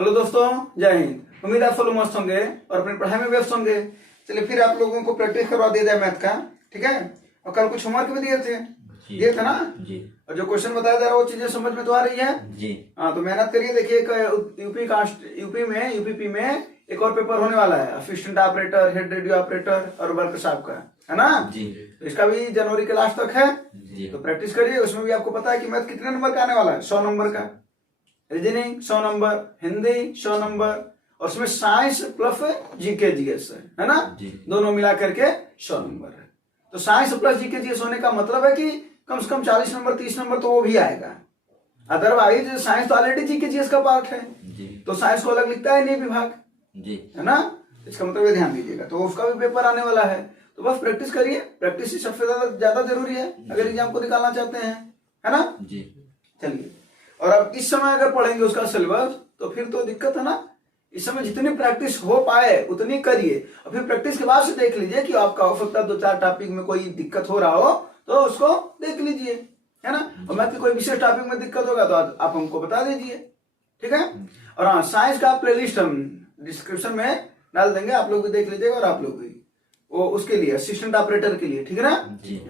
Hello दोस्तों, जय हिंद। उम्मीद आप सब लोग मस्त होंगे और अपनी पढ़ाई में व्यस्त होंगे। चलिए फिर आप लोगों को प्रैक्टिस करवा दिया जाए मैथ का, ठीक है। और कल कुछ होमवर्क भी दिए थे ना जी। और जो क्वेश्चन बताया जा रहा है वो चीजें समझ में तो आ रही है जी। हाँ, तो मेहनत करिए। देखिए यूपी में एक और पेपर होने वाला है, assistant operator, head radio operator और वर्कशॉप का, है ना जी। तो इसका भी जनवरी के लास्ट तक है जी। तो प्रैक्टिस करिए। उसमें भी आपको पता है कि मैथ कितने नंबर का आने वाला है? 100 नंबर का। रीजनिंग 100 नंबर, हिंदी 100 नंबर, और उसमें साइंस प्लस जीके जीएस है ना, दोनों मिला करके 100 नंबर है। तो साइंस प्लस जीके जीएस होने का मतलब है कि कम से कम 40 नंबर 30 नंबर तो वो भी आएगा। अदरवाइज साइंस तो ऑलरेडी जीके जीएस का पार्ट है जी। तो साइंस को अलग लिखता है नहीं विभाग जी, है ना। इसका मतलब ध्यान दीजिएगा। तो उसका भी पेपर आने वाला है, तो बस प्रैक्टिस करिए। प्रैक्टिस ही सबसे ज्यादा जरूरी है अगर एग्जाम को निकालना चाहते हैं, है ना जी। चलिए, और अब इस समय अगर पढ़ेंगे उसका सिलेबस तो फिर तो दिक्कत है ना। इस समय जितनी प्रैक्टिस हो पाए उतनी करिए, और फिर प्रैक्टिस के बाद से देख लीजिए कि आपका हो सकता है 2-4 टॉपिक में कोई दिक्कत हो रहा हो तो उसको देख लीजिए, है ना। और मैथ के कोई विशेष टॉपिक में दिक्कत होगा तो आप हमको बता दीजिए, ठीक है। और हाँ, साइंस का प्लेलिस्ट हम डिस्क्रिप्शन में डाल देंगे, आप लोग भी देख लीजिएगा। और आप लोग भी वो उसके लिए असिस्टेंट ऑपरेटर के लिए, ठीक है ना जी।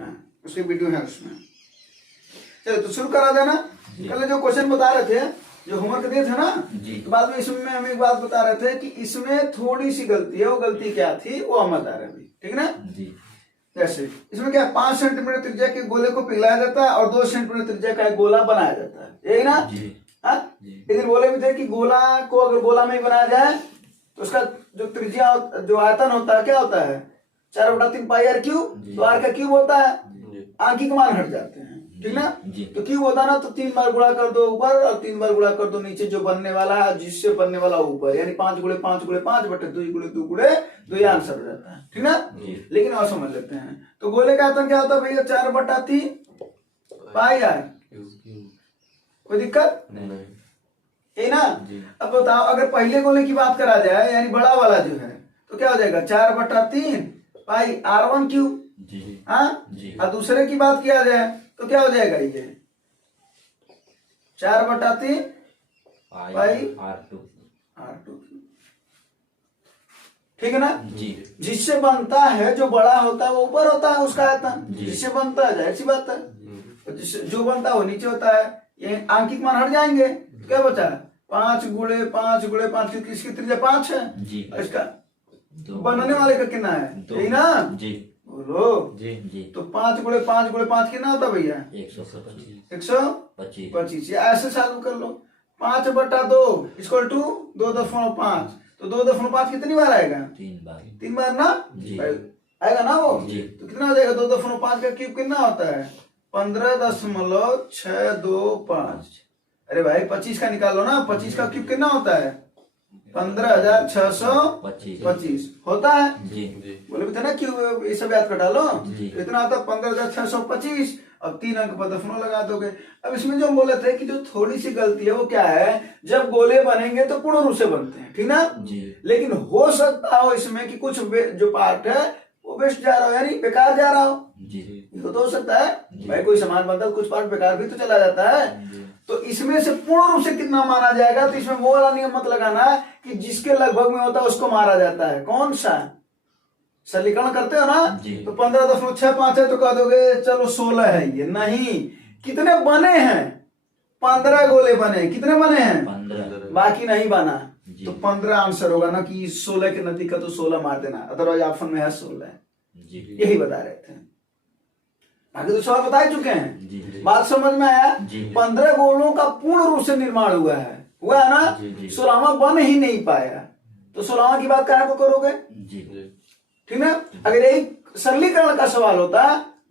उसकी वीडियो है उसमें। चलो तो शुरू करा देना। कल जो क्वेश्चन बता रहे थे, जो होमवर्क दिए थे ना जी, तो बाद में इसमें हम एक बात बता रहे थे कि इसमें थोड़ी सी गलती है। वो गलती क्या थी वो हम बता रहे हैं, ठीक है ना जी। जैसे इसमें क्या 5 सेंटीमीटर त्रिज्या के गोले को पिघलाया जाता है और 2 सेंटीमीटर त्रिज्या का एक गोला बनाया जाता है, यही ना जी। लेकिन बोले भी थे कि गोला को अगर गोला में ही बनाया जाए तो उसका जो त्रिज्या जो आयतन होता है क्या होता है? 4/3 पाई आर क्यूब। तो आर का क्यूब होता है, आंकी के मान हट जाते हैं, ठीक ना। तो क्यूब होता ना, तो 3 बार गुणा कर दो ऊपर और 3 बार गुणा कर दो नीचे, जो बनने वाला है जिससे बनने वाला ऊपर, यानी 5 गुणे 5 गुणे 5 बटे 2 गुणे 2 गुणे 2 ये आंसर हो जाता है, ठीक ना। लेकिन और समझ लेते हैं। तो गोले का आयतन क्या होता है भैया? 4/3 पाई आर। कोई दिक्कत नहीं, ये ना। अब बताओ, अगर पहले गोले की बात करा जाए यानी बड़ा वाला जो है, तो क्या हो जाएगा? 4/3 पाई R1 क्यूब। हाँ, और दूसरे की बात किया जाए तो क्या हो जाएगा? ये 4/3 पाई R2, ठीक है ना जी। जिससे बनता है जो बड़ा होता है वो ऊपर होता है उसका आयतन, जिससे बनता है जाहिर सी बात है जो बनता है वो नीचे होता है। ये आंकिक मान हट जाएंगे तो क्या बचा? 5 गुणे 5 गुणे 5, क्योंकि इसकी त्रिज्या 5 है जी। इसका बनने वाले का कितना है? यही ना जी। बोलो जी जी। तो 5 गुणे 5 गुणे 5 कितना होता भैया? 125। ऐसे सॉल्व कर लो। 5/2 इक्वल टू 2.5। तो 2.5 कितनी बार आएगा? 3 बार ना जी। आएगा ना वो जी। तो कितना हो जाएगा? 2.5 का क्यूब कितना होता है? 15.625। अरे भाई 25 का निकाल लो ना। 25 का क्यूब कितना होता है? 15,625 होता है जी। बोले भी थे ना क्यूब, ये सब याद कर डालो। इतना होता है 15,625 और 3 अंक पर दशमलव लगा दोगे। अब इसमें जो हम बोले थे कि जो थोड़ी सी गलती है वो क्या है? जब गोले बनेंगे तो पूर्ण रूप से बनते हैं, ठीक ना जी। लेकिन हो सकता हो इसमें कि कुछ जो पार्ट है वो वेस्ट जा रहा हो, यानी बेकार जा रहा हो जी। ये तो हो सकता है भाई, कोई सामान बनता है कुछ पार्ट बेकार भी तो चला जाता है। तो इसमें से पूर्ण रूप से कितना माना जाएगा? तो इसमें वो वाला नियम मत लगाना कि जिसके लगभग में होता है उसको मारा जाता है। कौन सा सरलीकरण करते हो ना जी। तो 15.65 है तो कह दोगे चलो 16 है। ये नहीं, कितने बने हैं? 15 गोले बने। कितने बने हैं? 15। बाकी नहीं बना तो 15 आंसर होगा ना, कि 16 के नजदीक का तो 16 मार देना, अदरवाइज ऑप्शन में है 16 जी। यही बता रहे थे। आगे तो सवाल बता चुके हैं जी। बात समझ में आया? 15 गोलों का पूर्ण रूप से निर्माण हुआ है ना। 16वां बन ही नहीं पाया, तो 16वां की बात कहाँ को करोगे जी, ठीक ना। अगर यही सरलीकरण का सवाल होता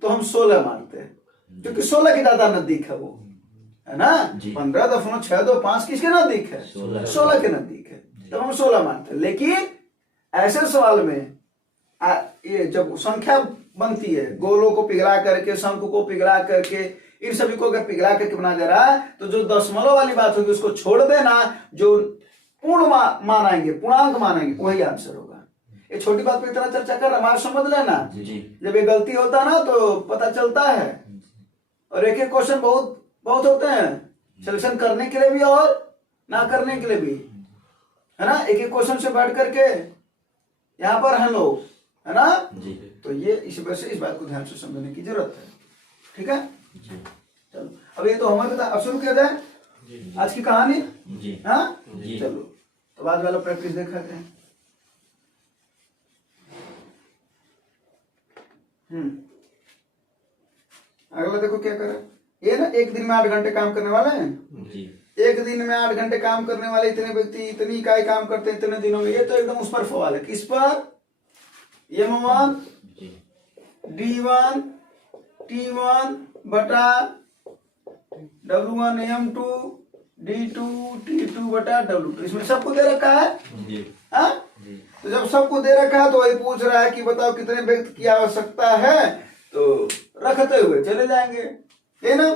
तो हम 16 मानते हैं, क्योंकि 16 के ज्यादा नजदीक है वो, है ना। 15.625 किसके नजदीक है? 16 के नजदीक है, तो हम 16 मानते हैं। लेकिन ऐसे सवाल में ये जब संख्या बनती है, गोलों को पिघला करके, शंकु को पिघला करके, इन सभी को अगर पिघला करके बना जा रहा है, तो जो दशमलव वाली बात होगी उसको छोड़ देना, जो पूर्ण मानेंगे, पूर्णांक मानेंगे, वही आंसर होगा। ये छोटी बात पे इतना चर्चा कर रहा, समझ लेना जी। जब ये गलती होता ना तो पता चलता है। और एक एक क्वेश्चन बहुत होते हैं सिलेक्शन करने के लिए भी और ना करने के लिए भी। है ना, एक एक क्वेश्चन से बैठ करके यहाँ पर हम लोग, है ना जी। तो ये इस वजह से इस बात को ध्यान से समझने की जरूरत है। ठीक है जी। चलो अब ये तो हमारे था, अब शुरू किया जाए आज की कहानी। जी। हाँ जी। चलो तो बाद वाला प्रैक्टिस देखा हैं। अगला देखो क्या करे, ये ना एक दिन में 8 घंटे काम करने वाले हैं जी। एक दिन में 8 घंटे काम करने वाले इतने व्यक्ति इतनी इकाई काम करते हैं इतने दिनों में, ये तो एकदम उस पर सवाल है। किस पर? M1 D1 T1 बटा W1 M2 D2 T2 बटा W2, इसमें सबको दे रखा है। हाँ तो जब सबको दे रखा है तो वही पूछ रहा है कि बताओ कितने व्यक्ति की आवश्यकता है, तो रखते हुए चले जाएंगे, है ना।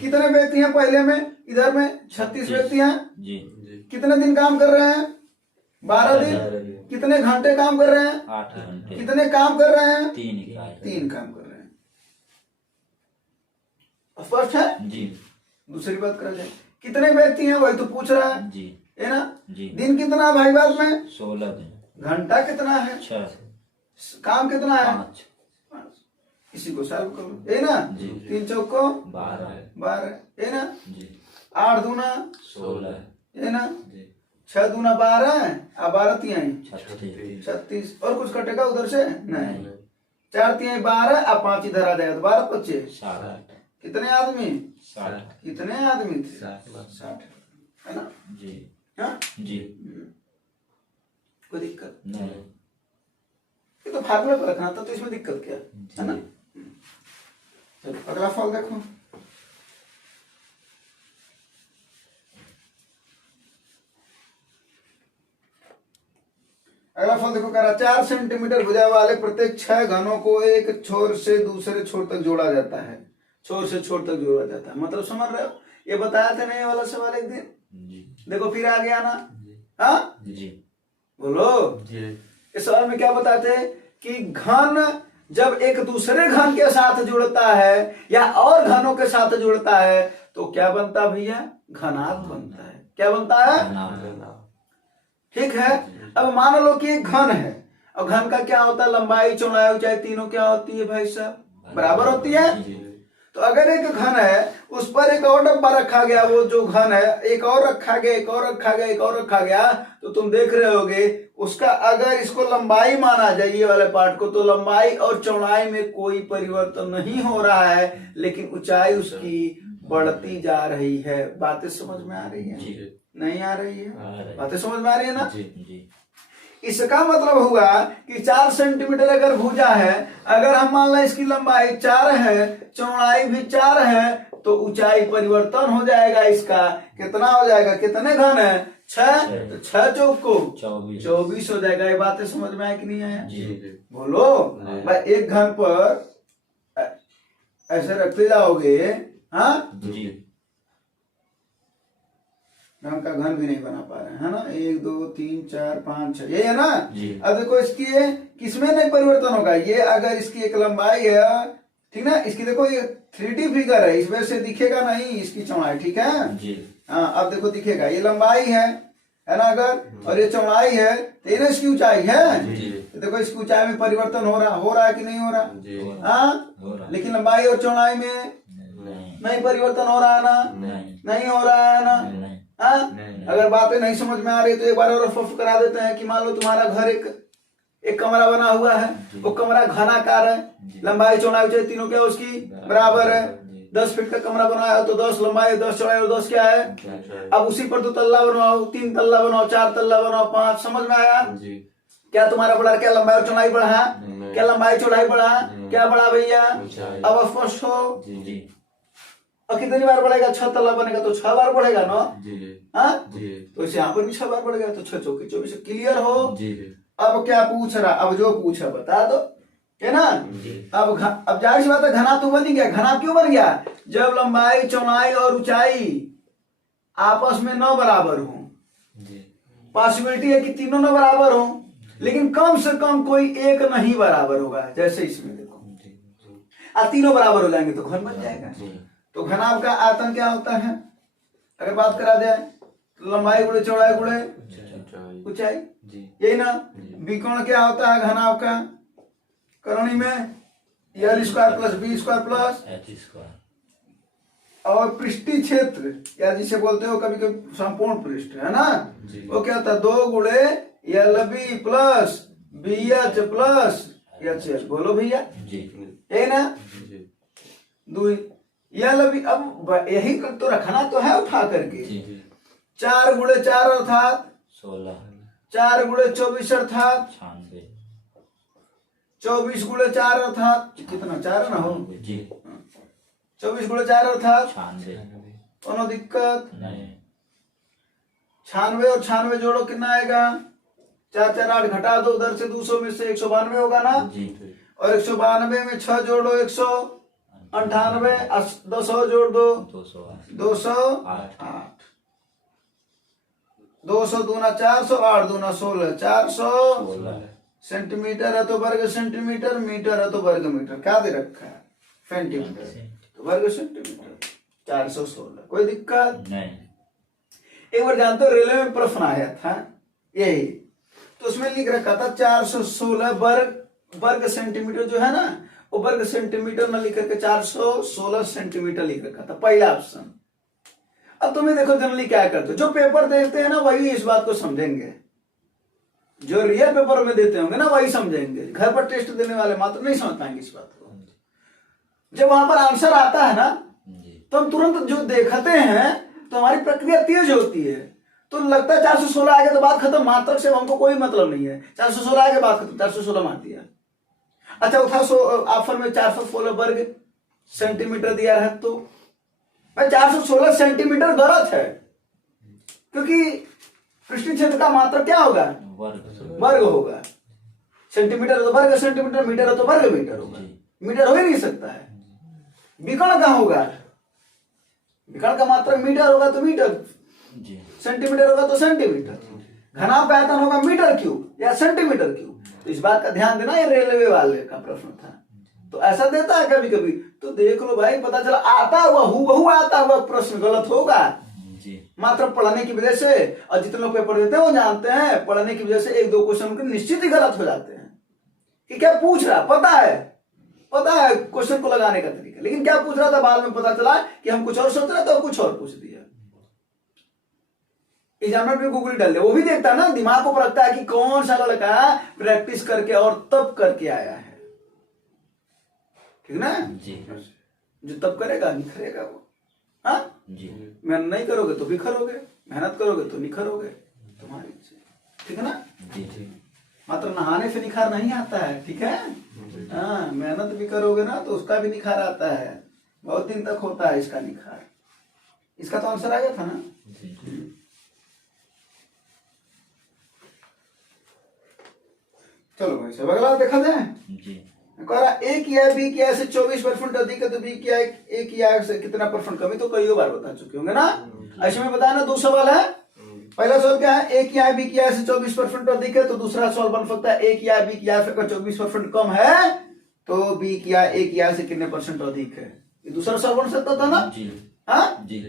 कितने व्यक्ति हैं पहले में, इधर में 36 व्यक्ति हैं। कितने दिन काम कर रहे हैं? 12 दिन। कितने घंटे काम कर रहे हैं? 8 घंटे। कितने काम कर रहे हैं? 3 काम कर रहे हैं। स्पष्ट है जी। दूसरी बात करा जाए, कितने व्यक्ति हैं वही तो पूछ रहा है जी, है ना जी। दिन कितना भाई बाद में? 16 दिन। घंटा कितना है? 6। काम कितना है? 5। इसी को सॉल्व करो, है ना। 3 चौको 12 है ना। 8 दूना 16 है ना। 6 दूना 12 और 12 तिहाई 36। और कुछ कटेगा उधर से? नहीं। 4 तिहाई 12 और 5 इधर आ जाएगा तो 12 25 60। कितने आदमी? 60। कितने आदमी थे? 60 है ना जी। हाँ जी। कोई दिक्कत नहीं। ये तो फार्मूला पर रखना था, तो इसमें दिक्कत क्या है ना। चलो अगला फल देखो। अगला फल देखो, कह रहा 4 सेंटीमीटर भुजा वाले प्रत्येक 6 घनों को एक छोर से दूसरे छोर तक जोड़ा जाता है। छोर से छोर तक जोड़ा जाता है, मतलब समझ रहे हो? ये बताया था नहीं वाला सवाल एक दिन जी। देखो फिर आ गया ना। हाँ जी। बोलो जी। इस सवाल में क्या बताते हैं कि घन जब एक दूसरे घन के साथ जुड़ता है या और घनों के साथ जुड़ता है तो क्या बनता है भैया? घनाभ बनता है। क्या बनता है? ठीक है। अब मान लो कि एक घन है, और घन का क्या होता है? लंबाई चौड़ाई ऊंचाई तीनों क्या होती है भाई साहब? बराबर होती है। तो अगर एक घन है उस पर एक और डब्बा रखा गया, वो जो घन है एक और रखा गया, एक और रखा गया, एक और रखा गया, तो तुम देख रहे होगे उसका अगर इसको लंबाई माना जाए ये वाले पार्ट को, तो लंबाई और चौड़ाई में कोई परिवर्तन नहीं हो रहा है, लेकिन ऊंचाई उसकी बढ़ती जा रही है। बातें समझ में आ रही है? नहीं आ रही है? बातें समझ में आ रही है ना। इसका मतलब हुआ कि 4 सेंटीमीटर अगर भुजा है, अगर हम मान लें इसकी लंबाई 4 है, चौड़ाई भी 4 है, तो ऊंचाई परिवर्तन हो जाएगा। इसका कितना हो जाएगा? कितने घन है? 6। तो 6 चौक को 24 हो जाएगा। ये बातें समझ में आया कि नहीं आया? बोलो भाई, एक घन पर ऐसे रखते जाओगे, हाँ घन का घन भी नहीं बना पा रहे है ना। 1 2 3 4 5 6 ये है ना। अब देखो इसकी किसमें नहीं परिवर्तन होगा? ये अगर इसकी एक लंबाई है, ठीक ना, इसकी देखो ये 3D फिगर है, इस वजह से दिखेगा नहीं इसकी चौड़ाई, ठीक है। हाँ अब देखो दिखेगा, ये लंबाई है ना अगर, और ये चौड़ाई है, तो ये इसकी ऊंचाई है। तो देखो इसकी ऊंचाई में परिवर्तन हो रहा है कि नहीं हो रहा? हाँ लेकिन लंबाई और चौड़ाई में नहीं परिवर्तन हो रहा है ना। नहीं हो रहा है ना। हाँ अगर बातें नहीं समझ में आ रही तो एक बार और रफ करा देते हैं कि मान लो तुम्हारा घर एक कमरा बना हुआ है, वो कमरा घनाकार है, लंबाई चौड़ाई ऊंचाई तीनों क्या उसकी बराबर है। 10 फीट का कमरा बनाया हो तो 10 लंबाई 10 चौड़ाई और 10 क्या है। अब उसी पर 2 तल्ला बनवाओ, 3 तल्ला बनाओ, 4 तल्ला बनाओ, 5। समझ में आया? क्या तुम्हारा बढ़ा? क्या लंबाई और चौड़ाई बढ़ा? क्या लंबाई चौड़ाई बढ़ा? क्या बढ़ा भैया? अब स्पष्ट हो। और कितनी बार बढ़ेगा? 6 तल्ला बनेगा तो 6 बार बढ़ेगा ना। हाँ तो इसे यहाँ पर भी 6 बार बढ़ेगा, तो 6 चौके 24। क्लियर हो? अब क्या पूछ रहा? अब जो पूछा बता दो, है ना। अब जाहिर सी बात है घना तो बन ही गया। घना क्यों बन गया? जब लंबाई चौड़ाई और ऊंचाई आपस में न बराबर हो, पॉसिबिलिटी है कि तीनों न बराबर हो, लेकिन कम से कम कोई एक नहीं बराबर होगा। जैसे इसमें देखो तीनों बराबर हो जाएंगे तो घन बन जाएगा। तो घनाभ का आयतन क्या होता है? अगर बात करा जाए तो लंबाई गुणे चौड़ाई गुणे ऊंचाई यही ना। विकोण क्या होता है घनाभ का करोनी में l square plus B square plus h square. और पृष्ठीय क्षेत्र या जिसे बोलते हो कभी कभी संपूर्ण पृष्ठ है ना, वो क्या होता है 2 गुणे L B plus B H plus H L. बोलो भैया ये ना 2 एल बी। अब यही तो रखना तो है उठा करके 4 गुणे 4 अर्थात 16, 4 गुणे 24 अर्थात 96, 24 गुणे 4 अर्थात कितना 4 ना हो जी 24 गुणे 4 अर्थात 96 कोनो दिक्कत नहीं। 96 और 96 जोड़ो कितना आएगा 4 4 8 घटा दो उधर से 200 में से 192 होगा ना जी और 192 में 6 जोड़ो 198 200 जोड़ दो 208 208 200 दूना 400 8 दूना 16 400 सेंटीमीटर है तो वर्ग सेंटीमीटर, मीटर है तो वर्ग मीटर। क्या दे रखा है सेंटीमीटर तो वर्ग सेंटीमीटर 416। कोई दिक्कत नहीं। एक बार जानते हो रेलवे में प्रश्न आया था यही, तो उसमें लिख रखा था 416 वर्ग सेंटीमीटर जो है ना वो वर्ग सेंटीमीटर न लिख करके 416 सेंटीमीटर लिख रखा था पहला ऑप्शन। अब तुम्हें देखो जनरली क्या करते हो, जो पेपर देते हैं ना वही इस बात को समझेंगे, जो रियल पेपर में देते होंगे ना वही समझेंगे, घर पर टेस्ट देने वाले मात्र नहीं समझ पाएंगे इस बात को। जब वहां पर आंसर आता है ना तो हम तुरंत जो देखते हैं तो हमारी प्रक्रिया तेज होती है, तो लगता है 416 आगे तो बात खत्म, मात्रक से हमको कोई मतलब नहीं है, 416 आगे बात खत्म, 416 मार दिया। अच्छा उठा ऑफर में 416 वर्ग सेंटीमीटर दिया है तो भाई 416 सेंटीमीटर गलत है, क्योंकि पृष्ठीय क्षेत्र का मात्रक क्या होगा वर्ग होगा। सेंटीमीटर तो वर्ग सेंटीमीटर, मीटर तो वर्ग मीटर होगा, मीटर हो ही नहीं सकता है। विकर्ण का होगा, विकर्ण का मात्रक मीटर होगा तो मीटर, सेंटीमीटर होगा तो सेंटीमीटर, घनाभ का आयतन होगा मीटर क्यूब या सेंटीमीटर क्यूब। तो इस बात का ध्यान देना, ये रेलवे वाले का प्रश्न था तो ऐसा देता है कभी कभी, तो देख लो भाई पता चला आता हुआ हूबहू आता हुआ प्रश्न गलत होगा मात्र पढ़ने की वजह से। और जितने लोग पेपर देते हैं वो जानते हैं पढ़ने की वजह से 1-2 क्वेश्चन उनके निश्चित ही गलत हो जाते हैं कि क्या पूछ रहा, पता है क्वेश्चन को लगाने का तरीका, लेकिन क्या पूछ रहा था बाद में पता चला कि हम कुछ और सोच रहे थे और कुछ और पूछ दिया। एग्जामिनर भी गूगल डाल दे, वो भी देखता है ना, दिमाग को रखता है कि कौन सा लड़का प्रैक्टिस करके और तब करके आया है, ठीक ना जी। जो तब करेगा निखरेगा वो, हाँ जी। मेहनत नहीं करोगे तो बिखरोगे, मेहनत करोगे तो निखरोगे, तुम्हारी ठीक है ना जी। मात्र नहाने से निखार नहीं आता है, ठीक है हाँ, मेहनत भी करोगे ना तो उसका भी निखार आता है, बहुत दिन तक होता है इसका निखार। इसका तो आंसर आ गया था ना जी। चलो भाई सब अगला देखा जाए जी। कह रहा ए किया बी किया से 24% अधिक है तो बी किया ए किया से कितना परसेंट कमी, तो कई बार बता चुके होंगे ना। ऐसे में बताया ना, 2 सवाल है। पहला सवाल क्या है, ए किया बी किया से 24% अधिक है, तो दूसरा सवाल बन सकता है ए किया बी किया से 24% कम है तो बी किया ए किया से कितने परसेंट अधिक है, ये दूसरा सवाल बन सकता था ना जी। हाँ जी।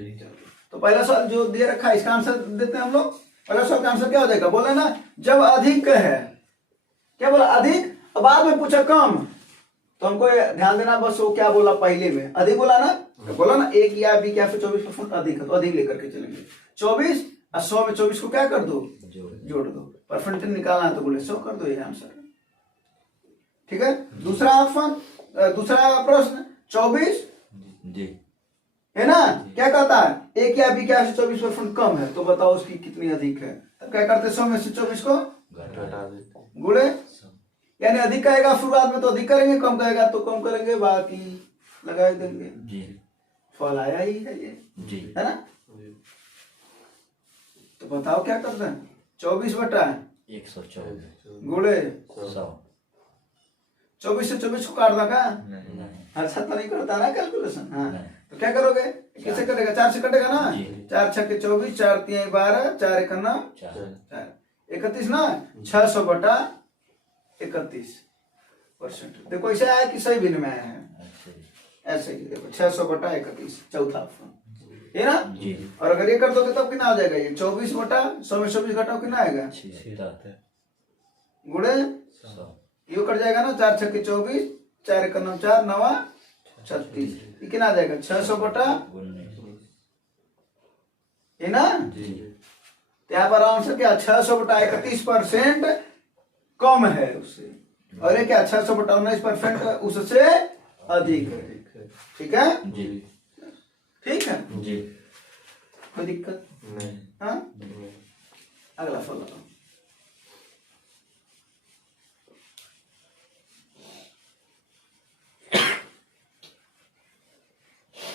तो पहला सवाल जो दे रखा है इसका आंसर देते हैं हम लोग। पहला सवाल का आंसर क्या हो जाएगा, बोले ना जब अधिक है, क्या बोला अधिक, बाद में पूछा कम, तो हमको ध्यान देना बस वो क्या बोला पहले में अधिक बोला ना, तो बोला ना एक या बी क्या 24% अधिक है तो अधिक लेकर के चलेंगे। 24 और 100 में 24 को क्या कर दो जोड़ दो, परसेंटेज निकालना है तो बोले 100 कर दो, ये आंसर ठीक है। दूसरा ऑप्शन, दूसरा प्रश्न 24 जी है ना, क्या कहता है एक या बी क्या 24% कम है तो बताओ उसकी कितनी अधिक है, तब क्या करते 100 में से 24 को गुणे, यानी अधिक कहेगा शुरुआत में तो अधिक करेंगे, कम कहेगा तो कम करेंगे, बाकी लगा देंगे जी। फल आया ही है ये जी, है ना। तो बताओ क्या करते हैं, 24 बटा 124 गुणे 100, 24 से 24 को काट देगा, अच्छा तो नहीं करता ना कैलकुलेशन। हाँ तो क्या करोगे, किससे कटेगा 4 से कटेगा ना, 4 छक्के 24, 4 3 12, 4 1 9 4 31 ना, 600 बटा 31%। देखो ऐसा है कि सही भिन्न में आया है, ऐसे ही देखो 600 बटा 31 चौथा ऑप्शन। ये ना। और अगर ये कर दोगे तब कितना आ जाएगा, ये 24 बटा 100 में 24 घटाओ कितना आएगा, गुणे ये कट जाएगा ना, 4 छक्के 24, 4 एक 9 4 9 36, ये कितना आ जाएगा 600 बटा, ये ना। यहाँ पर आंसर क्या 600 बटा 31% कम है उससे, और ये क्या 600 बटा 19% उससे अधिक है। ठीक है जी, ठीक है जी, कोई दिक्कत नहीं। हाँ अगला सवाल लगाओ।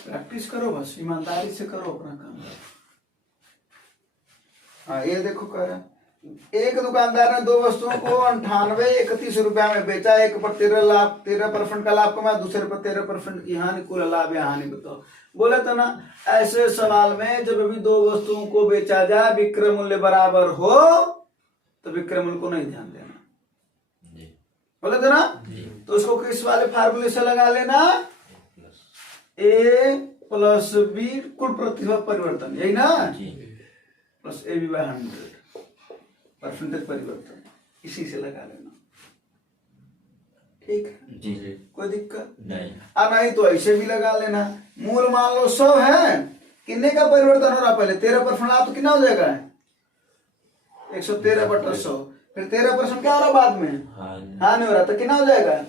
प्रैक्टिस करो, बस ईमानदारी से करो अपना काम। हाँ ये देखो कह रहा है, एक दुकानदार ने 2 वस्तुओं को 98 रुपया में बेचा, एक पर 13% का लाभ कमाया, दूसरे पर 13% की हानि, कुल लाभ या हानि बताओ। बोले तो ना ऐसे सवाल में जब भी 2 वस्तुओं को बेचा जाए विक्रय मूल्य बराबर हो तो विक्रय मूल्य को नहीं ध्यान देना, बोले तो ना। तो उसको किस वाले फार्मूले से लगा लेना, ए प्लस बी कुल प्रतिशत परिवर्तन, यही ना, plus A B by 100 percentage परिवर्तन, इसी से लगा लेना। ठीक है जी, कोई दिक्कत नहीं। नहीं तो ऐसे भी लगा लेना, मूल मान लो 100 है, कितने का परिवर्तन हो रहा, पहले 13% आप तो कितना हो जाएगा 113 बटा 100, फिर 13% क्या हो रहा बाद में हानि हो रहा, तो कितना हो जाएगा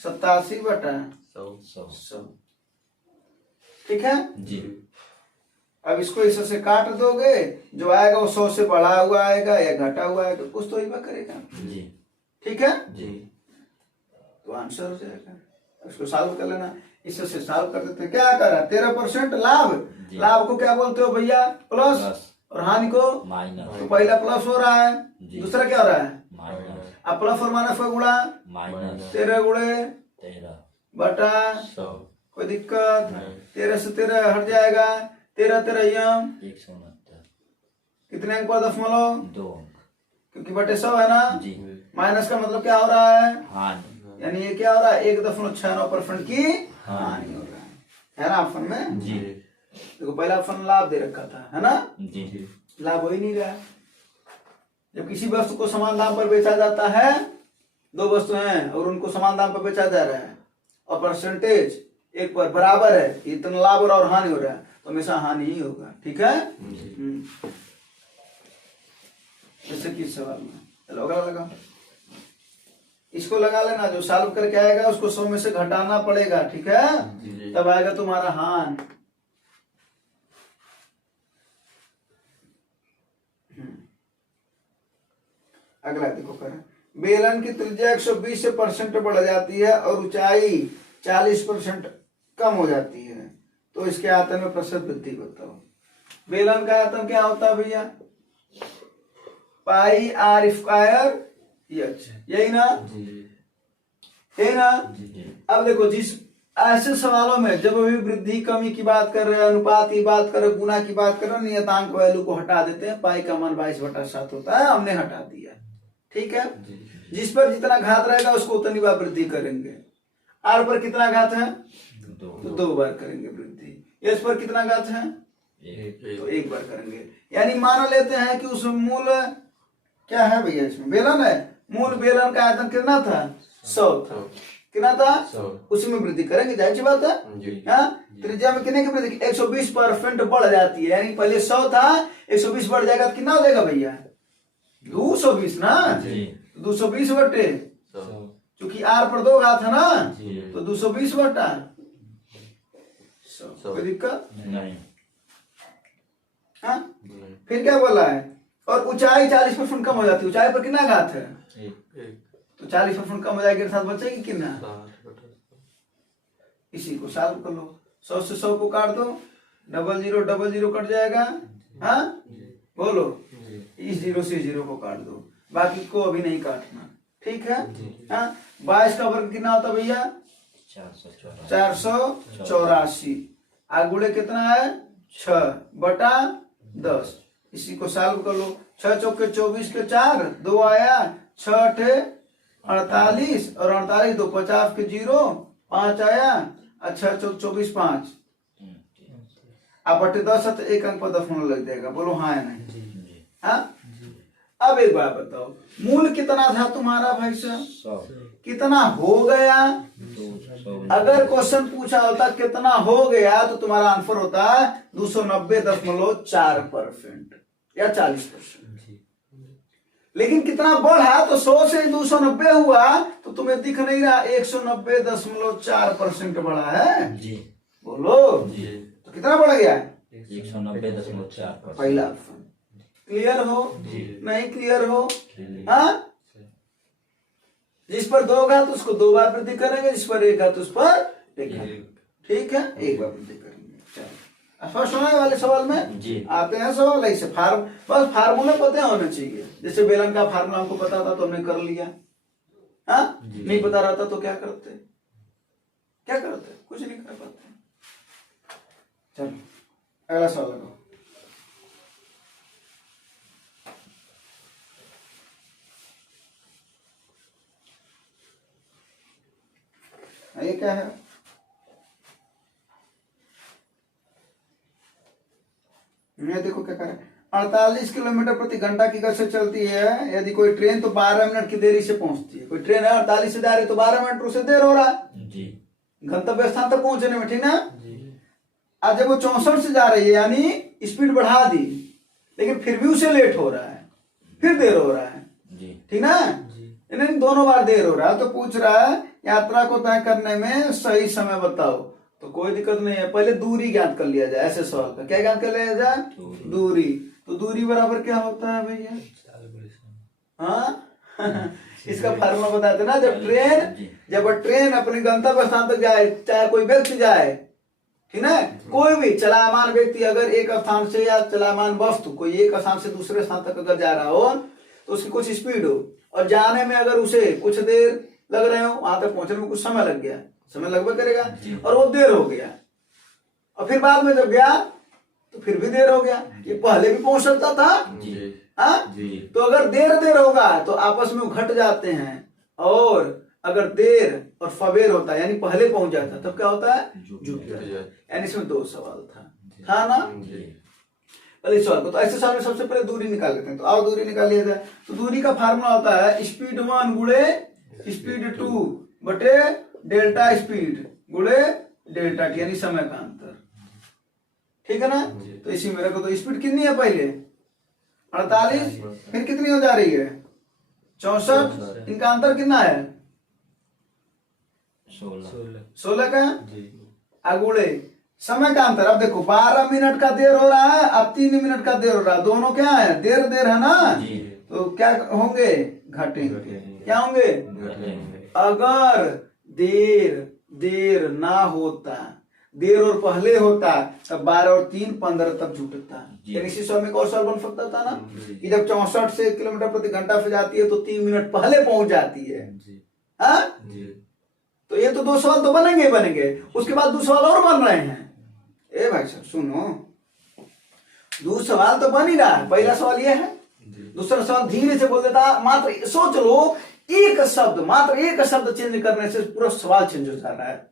87 बटा 100। ठीक है जी। अब इसको इससे काट दोगे, जो आएगा वो 100 से बढ़ा हुआ आएगा या घटा हुआ आएगा, कुछ तो ही करेगा जी। ठीक है जी, तो आंसर हो जाएगा। इसको सॉल्व कर लेना, इससे सॉल्व कर देते। क्या कर रहा है 13% लाभ, लाभ को क्या बोलते हो भैया प्लस, और हानि को माइनस। तो पहला प्लस हो रहा है, दूसरा क्या हो रहा है माइनस। अब प्लस और माइनस का गुणा माइनस 13 गुणे 13 बटा 100, कोई दिक्कत 13 से 13 हट जाएगा, 13 13 169, कितने अंक पर दशमलव 2 अंक, क्योंकि बटे 100 है ना जी। माइनस का मतलब क्या हो रहा है हानि, यानी ये क्या हो रहा है 1.69% की हानि हो रहा है ना ऑप्शन में जी। देखो पहला ऑप्शन लाभ दे रखा था, है ना जी, लाभ हो ही नहीं रहा। जब किसी वस्तु को समान दाम पर बेचा जाता है, 2 वस्तु हैं और उनको समान दाम पर बेचा जा रहा है, और परसेंटेज एक पर बराबर है, इतना लाभ हो रहा और हानि हो रहा है, तो हमेशा हानि ही होगा। ठीक है जैसे कि सवाल में, चलो अगला लगा, इसको लगा लेना, जो सॉल्व करके आएगा उसको 100 में से घटाना पड़ेगा। ठीक है तब आएगा तुम्हारा हान। अगला देखो कर, बेलन की त्रिज्या 120 से % बढ़ जाती है और ऊंचाई 40% कम हो जाती है, तो इसके आयतन में प्रतिशत वृद्धि बताओ। बेलन का आयतन क्या होता है भैया, पाई आर स्क्वायर एच, यही ना यही ना। अब देखो जिस ऐसे सवालों में जब भी वृद्धि कमी की बात कर रहे हैं, अनुपात की बात कर रहे, गुना की बात कर रहे, नियतांक वैल्यू को हटा देते हैं। पाई का मान 22/7 होता है, हमने हटा दिया। ठीक है जिस पर जितना घात रहेगा उसको उतनी बार वृद्धि करेंगे। आर पर कितना घात है 2 बार करेंगे वृद्धि। एस पर कितना घात है तो 1 बार करेंगे। यानी मान लेते हैं कि उस मूल क्या है भैया, इसमें बेलन है, मूल बेलन का आयतन कितना था 100 था, कितना था 100, उसी में वृद्धि करेंगे, जाहिर सी बात है। त्रिज्या में कितने की वृद्धि 120% बढ़ जाती है, यानी पहले 100 था 120 बढ़ जाएगा तो कितना हो जाएगा भैया 220 ना, 220 बटे, क्योंकि आर पर 2 घात है ना, तो 220 बटा 100, कोई दिक्कत नहीं। हाँ फिर क्या बोला है, और ऊंचाई 40% कम हो जाती है। ऊंचाई पर कितना घात है तो 40% कम हो जाएगी, अर्थात बचेगी कितना, इसी को सॉल्व कर लो। 100 से 100 को काट दो, 00 कट जाएगा। हाँ बोलो, इस 0 से 0 को काट दो, बाकी को अभी नहीं काटना। ठीक है हाँ 22 का वर्ग कितना होता भैया 484, आगुड़े कितना है 6 बटा 10, इसी को सॉल्व कर लो। 6 चौके 24 के 4, 2 आया, 6 8 48, और 48 2 50 के 0, 5 आया, अच्छा 24 5, आप 10 है तो एक अंक पर दशमलव लग जाएगा। बोलो हाँ या नहीं? हाँ। अब एक बात बताओ, मूल कितना था तुम्हारा भाई साहब? कितना हो गया? अगर क्वेश्चन पूछा होता कितना हो गया तो तुम्हारा आंसर होता 290.4% या 40%। लेकिन कितना बढ़ा तो 100 से 290 हुआ तो तुम्हें दिख नहीं रहा 190.4% बढ़ा है जी। बोलो जी। तो कितना बढ़ गया? 190.4%। पहला ऑप्शन क्लियर हो? नहीं क्लियर हो? हाँ। जिस पर 2 घात उसको 2 बार वृद्धि करेंगे, जिस पर 1 घात उस पर 1 घात। ठीक है, 1 बार वृद्धि करेंगे। चलो फर्स्ट होने वाले सवाल में जी। आते हैं सवाल ऐसे बस फार्मूला पता होना चाहिए। जैसे बेलन का फार्मूला हमको पता था तो हमने कर लिया। हाँ, नहीं पता रहता तो क्या करते? कुछ नहीं कर पाते। चलो अगला सवाल लगाओ। ये क्या है? ये देखो क्या कर रहा है। 48 किलोमीटर प्रति घंटा की गति से चलती है यदि कोई ट्रेन तो 12 मिनट की देरी से पहुंचती है। कोई ट्रेन है 48 से जा रही है तो 12 मिनट उसे देर हो रहा है जी गंतव्य स्थान तक पहुंचने में। ठीक ना? आज जब वो 64 से जा रही है यानी स्पीड बढ़ा दी, लेकिन फिर भी उसे लेट हो रहा है, फिर देर हो रहा है। ठीक ना? यानी दोनों बार देर हो रहा है। तो पूछ रहा है यात्रा को तय करने में सही समय बताओ। तो कोई दिक्कत नहीं है, पहले दूरी ज्ञात कर लिया जाए। ऐसे सवाल का क्या ज्ञात कर लिया जाए? दूरी। तो दूरी बराबर क्या होता है भैया? हाँ इसका फार्मूला बताते ना। जब ट्रेन अपने गंतव्य स्थान तक जाए, चाहे कोई व्यक्ति जाए, ठीक है, कोई भी चलायमान व्यक्ति अगर एक स्थान से या चलायमान वस्तु कोई एक स्थान से दूसरे स्थान तक अगर जा रहा हो तो उसकी कुछ स्पीड हो और जाने में अगर उसे कुछ देर लग रहे हो, वहां तक पहुंचने में कुछ समय लग गया, समय लगभग करेगा और वो देर हो गया, और फिर बाद में जब गया तो फिर भी देर हो गया। ये पहले भी पहुंच सकता था। हाँ, तो अगर देर होगा तो आपस में घट जाते हैं, और अगर देर और फवेर होता है यानी पहले पहुंच जाता तब क्या होता है? जुट जाता है। यानी इसमें 2 सवाल था ना? पहले सवाल को तो ऐसे सवाल में सबसे पहले दूरी निकाल लेते हैं। तो आओ दूरी निकाल लिया जाए। तो दूरी का फार्मूला होता है स्पीड 1 गुणे स्पीड 2 बटे डेल्टा स्पीड गुणे डेल्टा टी, यानी समय का अंतर। ठीक है ना? तो इसी में रखो। तो स्पीड कितनी है? पहले 48, फिर कितनी हो जा रही है? 64। इनका अंतर कितना है? 16 का अगुड़े समय का अंतर। अब देखो 12 मिनट का देर हो रहा है, अब 3 मिनट का देर हो रहा है। दोनों क्या है? देर है ना? तो क्या होंगे? घटेंगे। क्या होंगे? अगर देर ना होता, देर और पहले होता तब 12 और 3 15 तब जुटता। इसी सवाल में और सवाल बन सकता था ना कि जब 64 से किलोमीटर प्रति घंटा से जाती है तो 3 मिनट पहले पहुंच जाती है। हाँ, तो ये तो 2 सवाल तो बनेंगे। उसके बाद 2 सवाल और बन रहे हैं। ए भाई साहब सुनो, 2 सवाल तो बन ही रहा है। पहला सवाल ये है, दूसरा सवाल धीरे से बोल देता। मात्र सोच लो, मात्र एक शब्द चेंज करने से पूरा सवाल चेंज हो जा रहा है।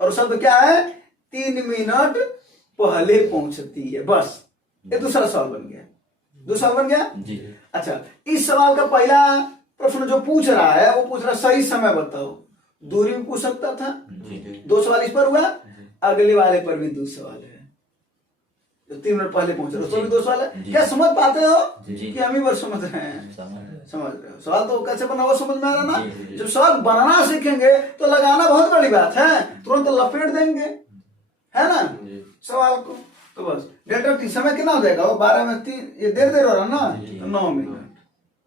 और शब्द क्या है? 3 मिनट पहले पहुंचती है। बस ये दूसरा सवाल बन गया। दूसरा बन गया जी। अच्छा, इस सवाल का पहला प्रश्न जो पूछ रहा है वो पूछ रहा सही समय बताओ। दूरी भी पूछ सकता था। 2 सवाल इस पर हुआ, अगले वाले पर भी 2 सवाल है। जो 3 मिनट पहले पहुंच रहे उसको भी 2 सवाल है। क्या समझ पाते हो कि हम ही बस समझ रहे हैं? समझ रहे हो? सवाल तो कैसे बना वो समझ में आ रहा ना। जब सवाल बनाना सीखेंगे तो लगाना बहुत बड़ी बात है, तुरंत लपेट देंगे, है ना सवाल को। तो बस डेल्टा टी समय कितना हो जाएगा? वो 12 में 3, ये देर हो रहा ना, तो 9 मिनट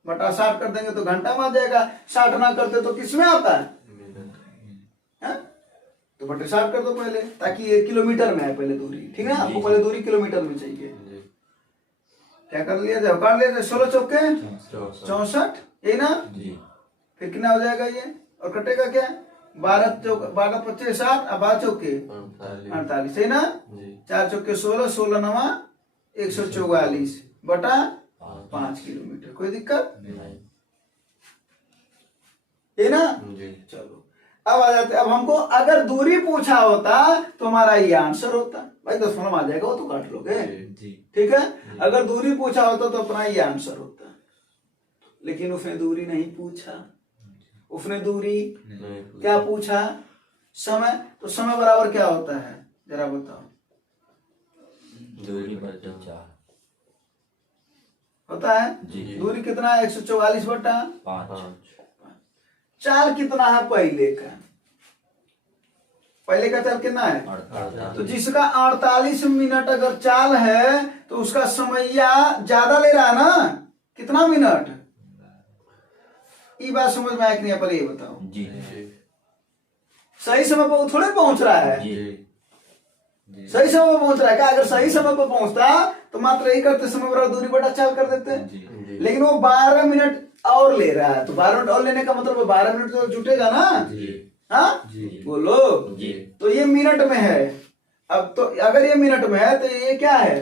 बटा 60 कर देंगे तो घंटा में आ जाएगा। 60 ना करते तो किस में आता है? तो बटे 60 कर दो पहले, ताकि ये किलोमीटर में है पहले दूरी। ठीक है, आपको पहले दूरी किलोमीटर में चाहिए। क्या कर लिया जाए? काट लिया जाए। 16 चौके 64, यही ना? फिर कितना हो जाएगा ये? और कटेगा क्या? 12 25 60, अब 12 चौके 48, है ना? 4 चौके 16, 16 नवा 144 बटा 5 किलोमीटर। कोई दिक्कत है ना? चलो अब आ जाते, अब हमको अगर दूरी पूछा होता तो हमारा ये आंसर होता। भाई 10 आ जाएगा, वो तो काट लोगे, ठीक है। अगर दूरी पूछा होता तो अपना ये आंसर होता, लेकिन उसने दूरी नहीं पूछा। उसने दूरी क्या पूछा? समय। तो समय बराबर क्या होता है जरा बताओ? दूरी बटे 4 होता है। दूरी कितना है? 144 बटा 5। चाल कितना है पहले का? पहले का चाल कितना है? 48। तो जिसका 48 मिनट अगर चाल है तो उसका समैया ज्यादा ले रहा है ना, कितना मिनट? ये बात समझ में आया कि नहीं? पहले ये बताओ। जी सही समय पर वो थोड़े पहुंच रहा है। सही समय पर पहुंच रहा है क्या? अगर सही समय पर पहुंचता तो मात्र यही करते, समय बराबर दूरी बटा चाल कर देते। लेकिन वो 12 मिनट और ले रहा है, तो 12 मिनट और लेने का मतलब 12 मिनट तो जुटेगा ना। हाँ बोलो। तो ये मिनट में है। अब तो अगर ये मिनट में है तो ये क्या है?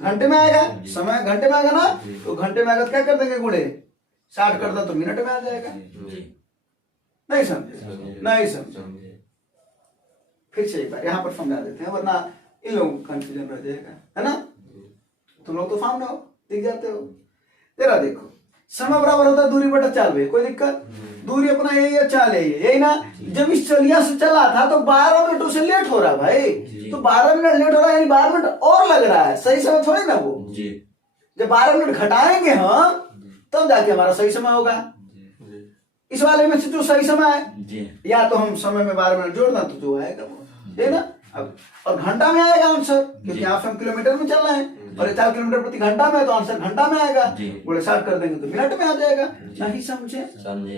घंटे में आएगा। समय घंटे में आएगा ना, तो घंटे में आएगा तो क्या कर देंगे? गुणे 60 कर दो तो मिनट में आ जाएगा। नहीं समझे? नहीं समझे? फिर से एक बार यहाँ पर समझा देते हैं, वरना इन लोगों को कंफ्यूजन रह जाएगा, है ना। तुम लोग तो सामने हो, दिख जाते हो। तेरा देखो, समय बराबर होता है दूरी बटा चाल में, कोई दिक्कत? दूरी अपना यही है, चाल यही ना। जब इस चलिया से चला था तो 12 मिनट उसे लेट हो रहा भाई, तो 12 मिनट लेट हो रहा है, यानी 12 मिनट और लग रहा है। सही समय थोड़ी ना वो। जब 12 मिनट घटाएंगे हम तब जाके हमारा सही समय होगा। इस वाले में से जो सही समय है, या तो हम समय में 12 मिनट जोड़ना तो जो आएगा वो, है ना। अब और घंटा में आएगा आंसर, क्योंकि यहाँ से हम किलोमीटर में चल रहे हैं और 4 किलोमीटर प्रति घंटा में, तो आंसर घंटा में आएगा। गुणे 60 कर देंगे तो मिनट में आ जाएगा। नहीं समझे?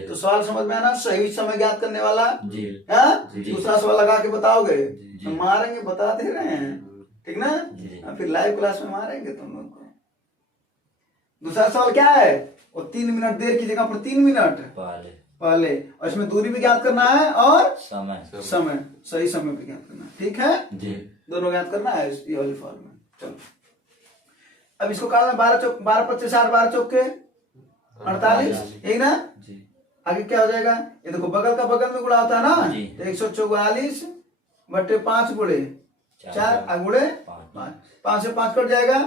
तो सवाल समझ में आना। सही समय ज्ञात करने वाला दूसरा सवाल लगा के बताओगे तो मारेंगे, बता दे रहे हैं, ठीक ना। फिर लाइव क्लास में मारेंगे तुम लोग को। दूसरा सवाल क्या है? वो 3 मिनट देर की जगह पर 3 मिनट पहले, और इसमें दूरी भी ज्ञात करना है और समय सही समय भी ज्ञात करना है, ठीक है जी। दोनों ज्ञात करना है ये वाली फॉर्म में। चलो अब इसको काटना, 12 25 8 12 चौके 48, यही ना। आगे क्या हो जाएगा? ये देखो बगल का बगल में गुणा होता है ना, तो 144 बटे 5 गुणे 4 गुणे 5 से 5 कट जाएगा।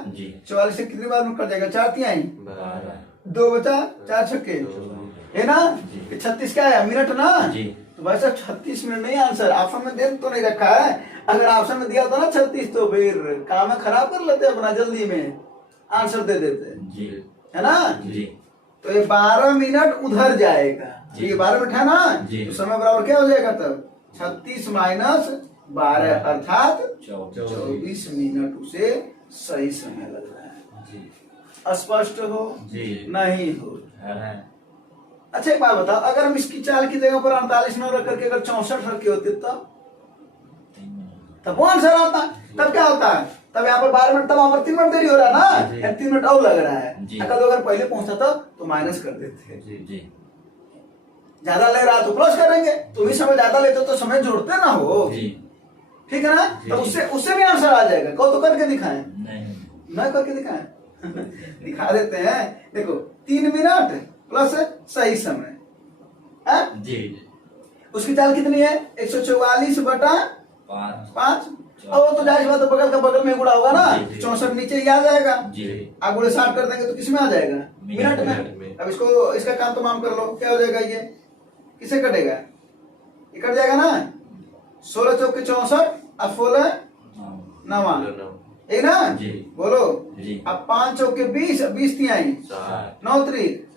44 से कितनी बार में कट जाएगा? 4 तिहाई 2 बचा 4 छक्के, है ना। 36 क्या है? मिनट ना। तो भाई साहब 36 मिनट नहीं, आंसर ऑप्शन में दे तो नहीं रखा है। अगर ऑप्शन में दिया होता ना 36 तो फिर काम है खराब कर लेते अपना, जल्दी में आंसर दे देते, है ना। तो ये 12 मिनट उधर जाएगा, ये 12 मिनट है ना, तो समय बराबर क्या हो जाएगा तब? 36 माइनस 12 अर्थात 24 मिनट उसे सही समय लग रहा है। स्पष्ट हो? नहीं हो? अच्छा एक बात बताओ, अगर हम इसकी चाल की जगह पर 48 मिनट रख करके अगर 64 रखे होते तब वो आंसर आता। तब क्या होता है? तब यहाँ पर 12 मिनट, तब वहां पर 3 मिनट देरी हो रहा है ना, 3 मिनट और लग रहा है। अगर पहले पहुंचता था तो माइनस कर देते, ज्यादा ले रहा तो प्लस करेंगे। तुम ही समय ज्यादा लेते तो समय जोड़ते ना हो, ठीक है ना। तो उससे भी आंसर आ जाएगा। कहो तो करके दिखाएं? नहीं करके दिखाएं? दिखा देते हैं। देखो 3 मिनट प्लस सही समय है जी। उसकी चाल कितनी है? 144 बटा 5। और तो जाहिर बात है बगल का बगल में गुणा होगा ना, 64 नीचे ही आ जाएगा। आगे गुणे 60 कर देंगे तो किसमें आ जाएगा? मिनट में। अब इसको इसका काम तमाम कर लो, क्या हो जाएगा? ये किसे कटेगा? ये कट जाएगा ना। 16 चौके 64 अब 16 9 एक ना जी। बोलो जी। अब 5 चौके 20 20 तिहाई 9 त्रिक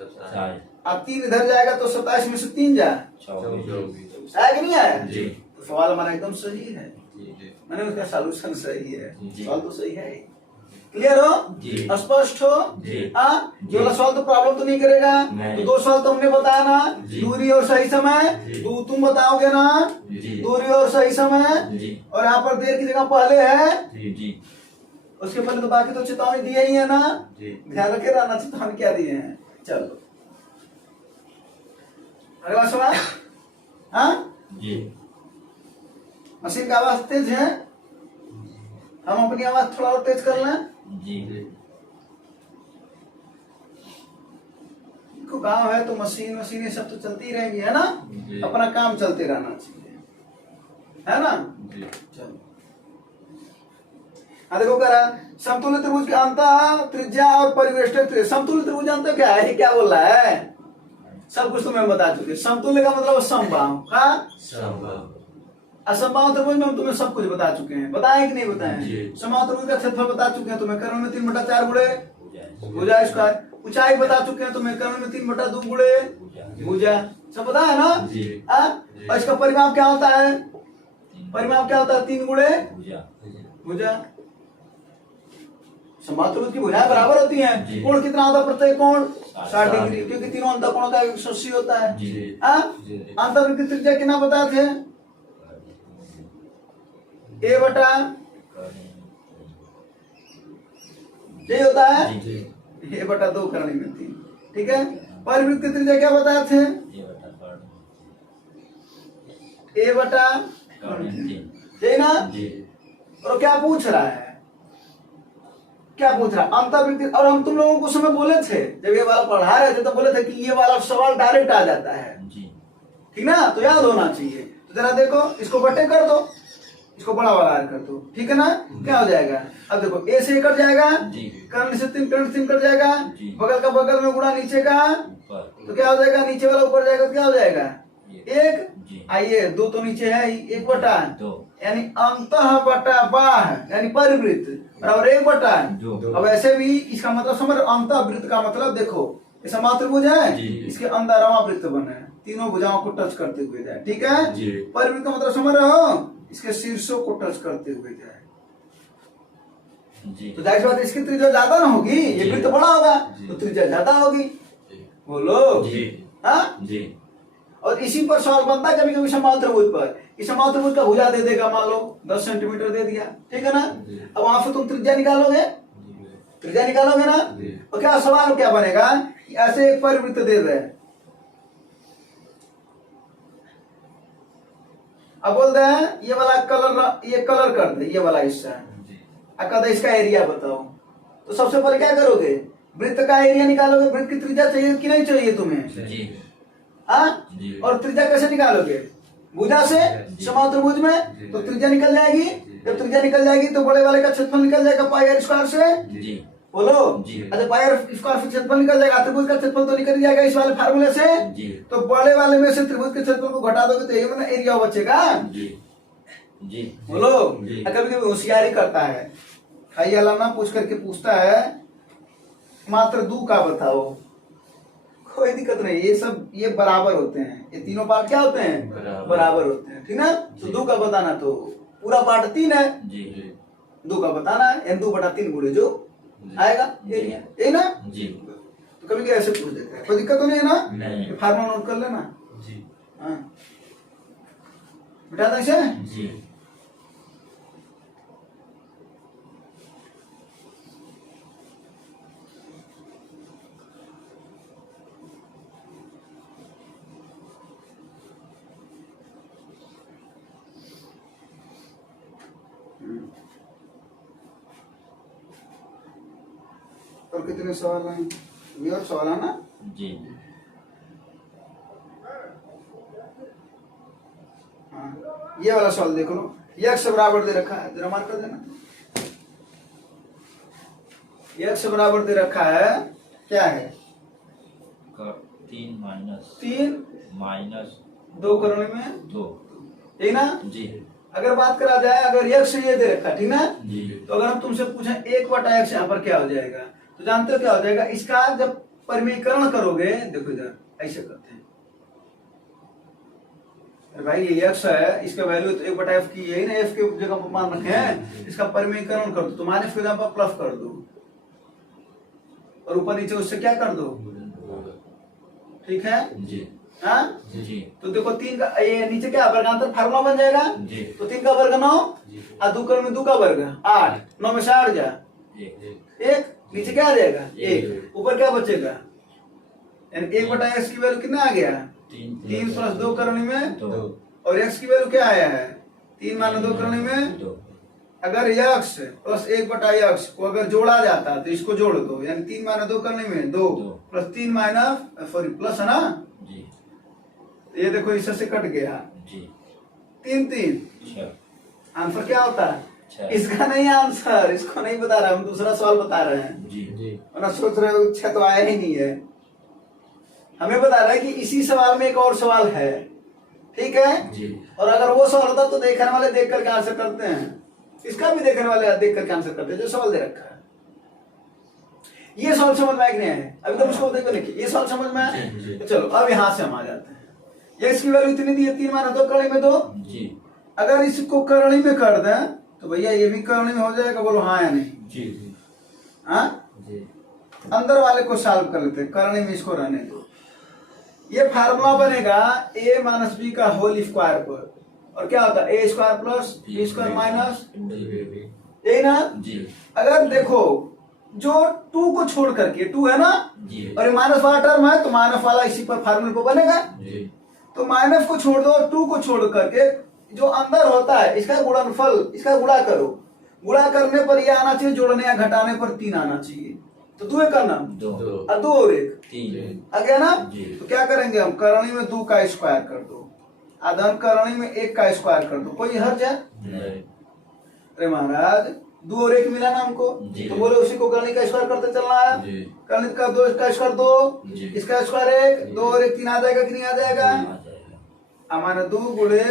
अब 3 इधर जाएगा तो 27 में से 3 जा 24 आया कि नहीं आया जी। तो सवाल हमारा एकदम सही है, मैंने उसका सॉल्यूशन सही है, सवाल तो सही है। क्लियर हो? स्पष्ट हो? जो वाला सवाल तो प्रॉब्लम तो नहीं करेगा। तो 2 सवाल तो हमने बताया ना, दूरी और सही समय। तुम बताओगे ना दूरी और सही समय, और यहाँ पर देर की जगह पहले है, उसके पहले तो बाकी तो चेतावनी दिए ही है ना, ध्यान रखे रहना चेतावनी क्या दिए हैं। चलो अगला सवाल। हाँ जी। मशीन का आवाज तेज है, हम अपनी आवाज थोड़ा और तेज कर लें जी। देखो गांव है तो मशीन वशीन ये सब तो चलती रहेंगी, है ना, अपना काम चलते रहना चाहिए, है ना। चलो देखो कह रहा समतुल्य त्रिभुज के अंतः त्रिज्या और परिवेष्टक त्रिज्या। समतुल्य त्रिभुज अंत क्या है, ये क्या बोल रहा है, सब कुछ तो मैं बता चुके। समतुल्य का मतलब समबाहु का, असमबाहु त्रिभुज में हम तुम्हें सब कुछ बता चुके हैं, बताएं कि नहीं बताएं। समबाहु त्रिभुज का क्षेत्रफल बता चुके हैं तुम्हें, कर्ण में 3/4 गुणे भुजा स्क्वायर। ऊंचाई बता चुके हैं तुम्हें, कर्ण में 3/2 गुणे भुजा, सब पता है ना। और इसका परिमाप क्या होता है, परिमाप क्या होता है, 3 गुणे भुजा। समबाहु त्रिभुज की भुजाएं बराबर होती हैं। कोण कितना होता है, प्रत्येक कोण 60 डिग्री, क्योंकि तीनों अंतःकोणों का 180 होता है। अंतर्वृत्त की त्रिज्या कितना बताए थे, a बटा यही होता है, a बटा 2 करने में 3, ठीक है। परिवृत्त की त्रिज्या क्या बताए थे, a बटा यही ना। और क्या पूछ रहा है, क्या पूछ रहा है, अंतर्वृत्ति। और हम तुम लोगों को समय बोले थे, जब ये वाला पढ़ा रहे थे तो बोले थे कि ये वाला सवाल डायरेक्ट आ जाता है, ठीक ना, तो याद होना चाहिए। तो जरा देखो, इसको बटे कर दो, इसको बड़ा वाला आर कर दो, ठीक है ना। क्या हो जाएगा, अब देखो a से कट जाएगा, कर्ण से 3 कट जाएगा, बगल का बगल में गुणा नीचे का, तो क्या हो जाएगा, नीचे वाला ऊपर जाएगा तो क्या हो जाएगा 1। आइए 2 तो नीचे है, 1 बटा यानी अंतः बटा बाह यानी परिवृत्त बराबर 1 बटा। अब ऐसे भी इसका मतलब समझ, अंतः वृत्त का मतलब देखो, ये समबाहु त्रिभुज है, इसके अंदर वृत्त बने, तीनों भुजाओं को टच करते हुए जाए, ठीक है। परिवृत्त का मतलब समझ रहे हो, इसके शीर्षों को टच करते हुए जाए। तो जाहिर बात है इसकी त्रिज्या ज्यादा ना होगी, ये वृत्त बड़ा होगा तो त्रिज्या ज्यादा होगी, बोलो हाँ जी। और इसी पर सवाल बनता है कभी कभी समबाहु त्रिभुज पर, इस समबाहु त्रिभुज का भुजा दे देगा, मान लो 10 सेंटीमीटर दे दिया, ठीक है ना। अब वहां से तुम त्रिज्या निकालोगे, त्रिज्या निकालोगे ना, तो क्या सवाल क्या बनेगा, ऐसे एक परिवृत्त दे रहे हैं, अब बोल रहे हैं ये वाला कलर, ये कलर कर दे, ये वाला हिस्सा कहता है इसका एरिया बताओ। तो सबसे पहले क्या करोगे, वृत्त का एरिया निकालोगे, वृत्त की त्रिज्या चाहिए कि नहीं चाहिए तुम्हें, हाँ। और त्रिज्या कैसे निकालोगे, भुजा से, समबाहु त्रिभुज में तो त्रिज्या निकल जाएगी, जब त्रिज्या निकल जाएगी तो बड़े वाले का क्षेत्रफल निकल जाएगा पाई आर स्क्वायर से, बोलो। अच्छा पाई आर स्क्वायर से क्षेत्रफल निकल जाएगा, त्रिभुज का क्षेत्रफल तो निकल जाएगा इस वाले फार्मूले से, तो बड़े वाले में से त्रिभुज के क्षेत्रफल को घटा दोगे तो ये मतलब एरिया बचेगा, बोलो। कभी कभी होशियारी करता है, खाई वाला ना पूछ करके पूछता है मात्र 2 का बताओ, कोई दिक्कत नहीं, ये सब ये बराबर होते हैं, ये तीनों पार्ट क्या होते हैं, बराबर होते हैं, ठीक ना। तो 2 का बताना, तो पूरा पार्ट 3 है, 2 का बताना है, 2 बटा 3 गुणे जो आएगा एरिया, यही ना। तो कभी ऐसे पूछ देते हैं, कोई दिक्कत तो नहीं है ना, फार्मूला नोट कर लेना, हाँ बेटा ऐसे। और कितने सवाल हैं, ये और सवाल है ना जी। हाँ ये वाला सवाल देख लो, x बराबर दे रखा है, जरा मार्क कर देना, x बराबर दे रखा है, क्या है 3 माइनस 2 करने में 2, ठीक ना जी। अगर बात करा जाए, अगर x ये दे रखा, ठीक ना जी, तो अगर हम तुमसे पूछें 1 बटा x यहाँ पर क्या हो जाएगा, तो जानते हो क्या हो जाएगा, इसका जब परिमीकरण करोगे, देखो इधर ऐसे करते हैं, अरे भाई ये x है, इसका वैल्यू तो 1 बटा f की, यही ना f के जगह पर मान रखे हैं, इसका परिमीकरण कर दो, तुम्हारे f पर प्लस कर दो और ऊपर नीचे उससे क्या कर दो, ठीक है जी, हाँ जी। तो देखो 3 का ये नीचे क्या वर्गांतर फार्मूला बन जाएगा जी। तो 3 का वर्ग 9 और 2 कर में 2 का वर्ग 8, 9 में से 8 जा 1, नीचे क्या आ जाएगा 1, ऊपर क्या बचेगा, यानी 1 बटा x की वैल्यू कितना आ गया 3 प्लस 2 करने में 2, और x की वैल्यू क्या आया है 3 माइनस 2 करने में 2, अगर यक्स प्लस 1/x को अगर जोड़ा जाता तो इसको जोड़ दो, यानी 3 माइनस 2 करने में 2 प्लस 3 माइनस सॉरी प्लस है ना जी। ये देखो इससे से कट गया जी 3 आंसर क्या होता है? छह। इसका नहीं आंसर, इसको नहीं बता रहा, हम दूसरा सवाल बता रहे हैं। जी वरना सोच रहे हो 6 तो आया ही नहीं है। हमें बता रहा है कि इसी सवाल में एक और सवाल है, ठीक है जी। और अगर वो सवाल होता तो देखने वाले देख करके आंसर करते हैं, इसका भी देखने वाले देख करके आंसर करते हैं जो सवाल दे रखा है। ये सवाल समझ में आया कि नहीं आया? अभी तो मुझको देखो नहीं, ये सवाल समझ में आया? तो चलो अब यहाँ से हम आ जाते हैं। x की वैल्यू इतनी दी है, 3 माइनस 2 करणी में 2 जी। अगर इसको करणी में कर दें तो भैया ये भी करणी में हो जाएगा, बोलो हाँ या नहीं? जी हाँ जी। अंदर वाले को सॉल्व कर लेते हैं, करणी में इसको रहने दो। ये फार्मूला बनेगा a माइनस बी का होल स्क्वायर पर, और क्या होता है a square plus B square minus, यही ना? जी अगर देखो जो 2 को छोड़ करके 2 है ना जी। और ये माइनस वाला टर्म है तो माइनस वाला इसी पर फार्मूले पर बनेगा। जी तो माइनस को छोड़ दो और 2 को छोड़ करके जो अंदर होता है इसका गुणनफल, इसका गुणा करो, गुणा करने पर ये आना चाहिए, जोड़ने या घटाने पर 3 आना चाहिए। तो 2 एक करना 2 और 2 और 1 3 आ गया ना? जी। तो क्या करेंगे हम, करणी में 2 का स्क्वायर कर दो, आधन करणी में 1 का स्क्वायर कर दो, कोई हर्ज है? नहीं। अरे महाराज 2 और 1 मिला ना हमको, जी। तो बोले उसी को करणी का स्क्वायर करते चलना है। जी। करणी का 2 का स्क्वायर 2, जी। इसका स्क्वायर 1, 2 और 1 3 आ जाएगा कि नहीं आ जाएगा? आ जाएगा। हमारा 2 गुणे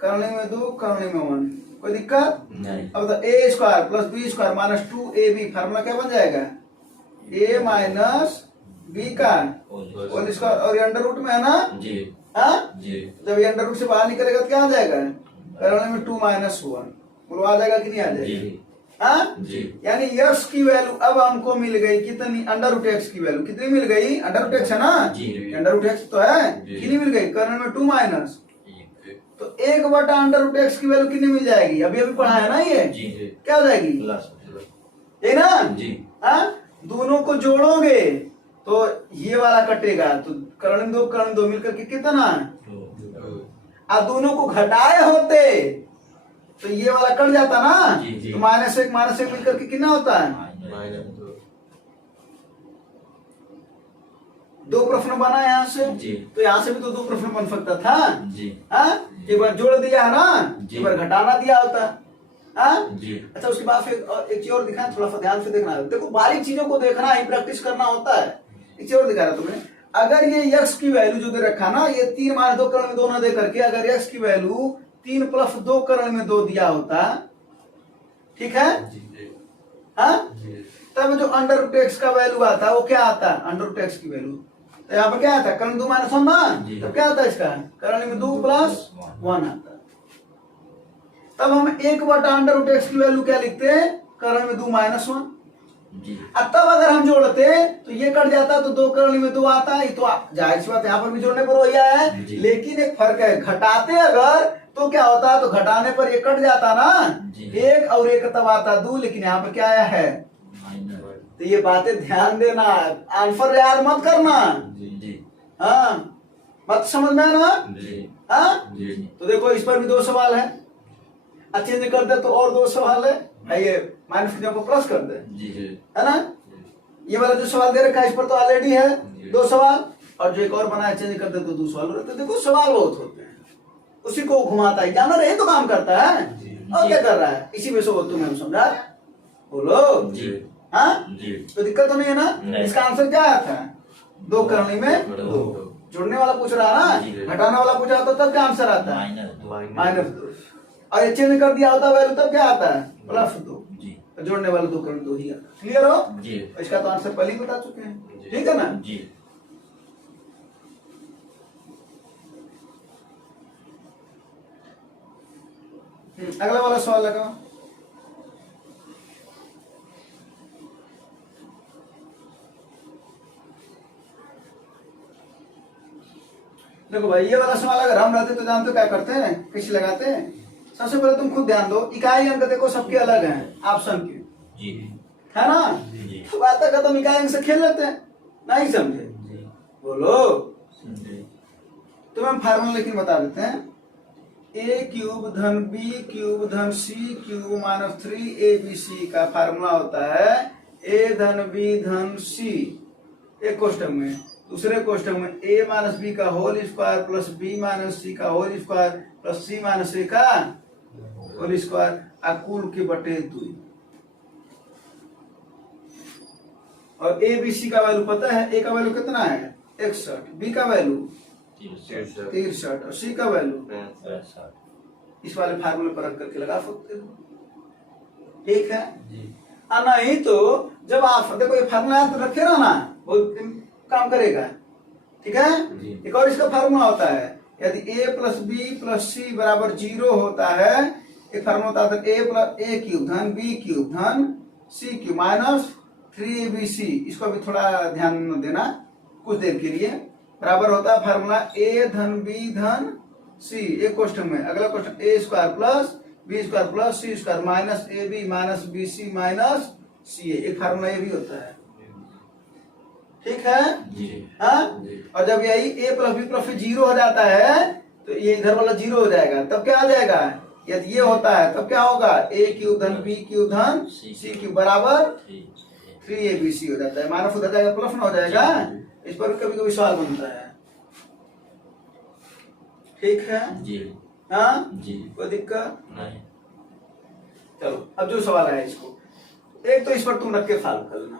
करणी में 2 करणी में 1, कोई दिक्कत नहीं। अब तो a square plus B square minus 2ab formula क्या बन जाएगा? a माइनस बी का होल स्क्वायर, और ये अंडर रूट में है ना? जी हाँ जी। जब ये अंडर रूट से बाहर निकलेगा तो क्या आ जाएगा? करणी में 2 माइनस 1, बोलो आ जाएगा कि नहीं आ जाएगा? जी हाँ जी। यानी x की वैल्यू अब हमको मिल गई कितनी? अंडर रूट x की वैल्यू कितनी मिल गई? अंडर रूट x है ना? जी। अंडर रूट x तो है, जी। कितनी मिल गई? करणी में 2 माइनस, तो 1/√x की वैल्यू कितनी मिल जाएगी? अभी अभी पढ़ा है ना ये? जी जी। क्या हो जाएगी? प्लस ये ना? जी। हाँ दोनों को जोड़ोगे तो ये वाला कटेगा, तो कर्ण दो मिलकर के कितना? अब दोनों को घटाए होते तो ये वाला कट जाता ना? जी, जी। तो माइनस एक मिलकर के कितना होता है? दो प्रश्न बना यहाँ से, जी। तो यहाँ से भी तो 2 प्रश्न बन सकता था। जी हाँ एक बार जोड़ दिया है ना, जी। एक बार घटाना दिया होता। हाँ जी। अच्छा उसके बाद फिर एक चीज और दिखा, थोड़ा सा ध्यान से देखना है, देखो बारीक चीजों को देखना ही प्रैक्टिस करना होता है। एक चीज और दिखा रहा तुम्हें, अगर ये x की वैल्यू जो दे रखा ना, ये 3 माइनस 2 करणी में 2 ना दे करके अगर x की वैल्यू 3 प्लस 2 करणी में 2 दिया होता, ठीक है? हाँ तब जो अंडर रूट x का वैल्यू आता है वो क्या आता है? अंडर रूट x की वैल्यू, तो यहाँ पर क्या आता है? करणी 2 माइनस 1 ना, जी। तब क्या आता है इसका? करणी में 2 प्लस 1 आता है। तब हम 1/√x की वैल्यू क्या लिखते हैं? करणी में 2 माइनस 1। जी। अब तब अगर हम जोड़ते तो ये कट जाता तो 2 करणी में 2 आता, ये तो जाहिर सी बात यहाँ पर भी जोड़ने पर वही आया है, जी। लेकिन एक फर्क है, घटाते अगर तो क्या होता, तो घटाने पर ये कट जाता ना, जी। 1 और 1 तब आता 2, लेकिन यहाँ पर क्या आया है? तो ये बातें ध्यान देना, आंसर याद मत करना। जी हाँ मत समझ में आना। जी। हाँ जी। तो देखो इस पर भी 2 सवाल है, अच्छे से कर दे तो और 2 सवाल है, ये माइनस की जगह को प्लस कर दे, जी। है ना? ये वाला जो सवाल दे रखा है इस पर तो ऑलरेडी है 2 सवाल, और जो एक और बना है चेंज कर दे तो 2 सवाल रहते। देखो सवाल बहुत होते हैं, उसी को घुमाता है, जानवर यही तो काम करता है, और क्या कर रहा है? इसी में से वो तुम्हें समझा, बोलो जी। हाँ जी। तो दिक्कत तो नहीं है ना? नहीं। इसका आंसर क्या आया था? 2 करणी में 2। जोड़ने वाला पूछ रहा है जी। ना, घटाने वाला पूछा होता तब क्या आंसर आता है? माइनस 2। और ये चेंज कर दिया होता वैल्यू तब क्या आता है? प्लस 2। जी। जोड़ने वाले 2 करणी 2 ही आता। क्लियर हो? जी। इसका तो आंसर पहले ही बता चुके हैं, ठीक है ना? जी। अगला वाला सवाल लगाओ। देखो भाई ये वाला सवाल अगर हम रहते तो जानते हो क्या करते हैं, कैसे लगाते हैं? सबसे पहले तुम खुद ध्यान दो, इकाई अंक देखो सबके अलग हैं ऑप्शन के, जी। है ना? जी। तो बात का तुम इकाई अंक से खेल लेते हैं, नहीं समझे? जी। बोलो जी। तुम्हें हम फार्मूला लेकिन बता देते हैं। ए क्यूब धन बी क्यूब धन सी क्यूब माइनस 3abc का फार्मूला होता है ए धन बी धन सी एक कोष्टक में, दूसरे कोष्टक में a माइनस बी का whole square plus b minus c का whole square plus c minus a का होल स्क्वायर आ कुल के बटे 2। और ए बी सी का वैल्यू पता है, ए का वैल्यू कितना है 61, बी का वैल्यू 63 और सी का वैल्यू इस वाले फार्मूले पर रख करके लगा सकते हो। ठीक है नहीं तो जब आप देखो ये फार्मूला तो रखे ना वो काम करेगा। ठीक है एक और इसका फार्मूला होता है यदि a प्लस बी प्लस सी बराबर 0 होता है, एक फार्मूला होता है a प्लस ए क्यूब धन बी क्यूब धन सी क्यूब माइनस 3abc। इसको भी थोड़ा ध्यान देना कुछ देर के लिए। बराबर होता है फार्मूला a धन बी धन सी एक क्वेश्चन में, अगला question a square plus B square plus c square minus a b minus b c minus c a. एक फार्मूला ये भी होता है। ठीक है हाँ। और जब यही a प्लस बी प्लस 0 हो जाता है तो ये इधर वाला 0 हो जाएगा, तब क्या आ जाएगा यदि ये होता है तब क्या होगा a क्यूब धन बी क्यूब धन सी क्यूब बराबर 3abc हो जाता है। माइनस उधर जाएगा प्लस ना हो जाएगा। इस पर कभी कभी सवाल बनता है। ठीक है हाँ कोई दिक्कत नहीं। चलो अब जो सवाल है इसको एक तो इस पर तुम रख के सॉल्व कर लेना,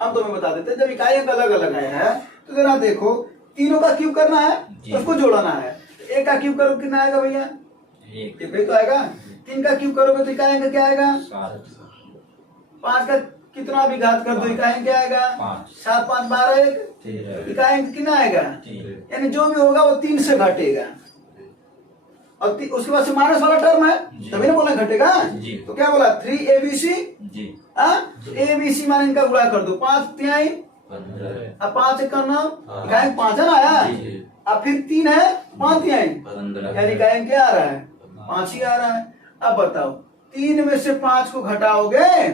हम तुम्हें बता देते हैं। जब इकाई अंक अलग अलग आया है तो जरा देखो तीनों का क्यूब करना है तो उसको जोड़ना है। एक का क्यूब करो कितना आएगा भैया एक तो आएगा। 3 का क्यूब करोगे तो इकाई अंक क्या आएगा 5 का कितना भी घात कर दो इकाई अंक क्या आएगा 7 5 12 1 इकाई अंक कितना आएगा, यानी जो भी होगा वो 3 से घटेगा। और उसके बाद से माइनस वाला टर्म है तभी ना बोला घटेगा। तो क्या बोला 3abc abc माने इनका गुणा कर दो 5 तिहाई अब 5 1 9 इकाई 5 है ना आया, अब फिर 3 है 5 तिहाई यानी इकाई क्या आ रहा है 5 ही आ रहा है। अब बताओ 3 में से 5 को घटाओगे